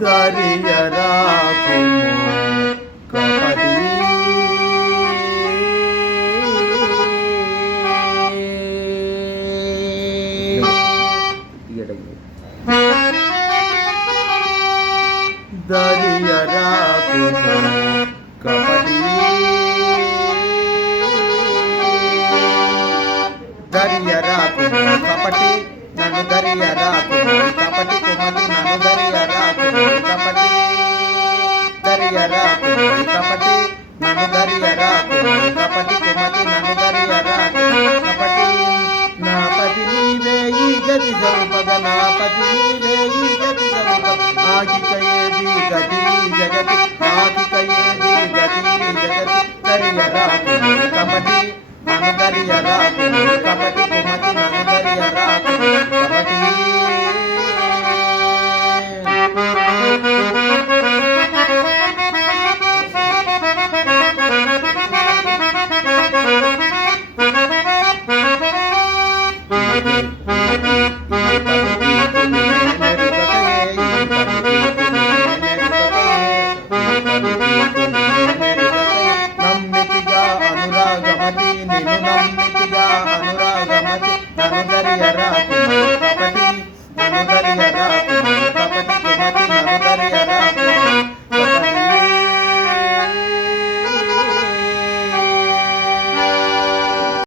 దరియరాకుము కపటి దరియరాకుము కపటి దరియరాకుము కపటి నన్ను దరియరాకుము కపటి కుమతి నన్ను దరియరాకుము కపటి దరియరాకుము కపటి నన్ను దరియరాకుము కపటి కుమతి నన్ను దరియరాకుము కపటి నా పతి నీవే ఈ గతి జరుపగ నా పతి నీవే ఈ గతి జరుపగ ఆకికయేది గతి జగతి ఆకికయేది గతి జగతి దరియరాకుము కపటి నన్ను దరియరాకుము కపటి కుమతి నన్ను దరియరాకుము కపటి నమ్మితిగా అనురాగమతి నిన్ను నమ్మితిగా అనురాగమతి నన్ను దరియరాకుము కపటి నన్ను దరియరాకుము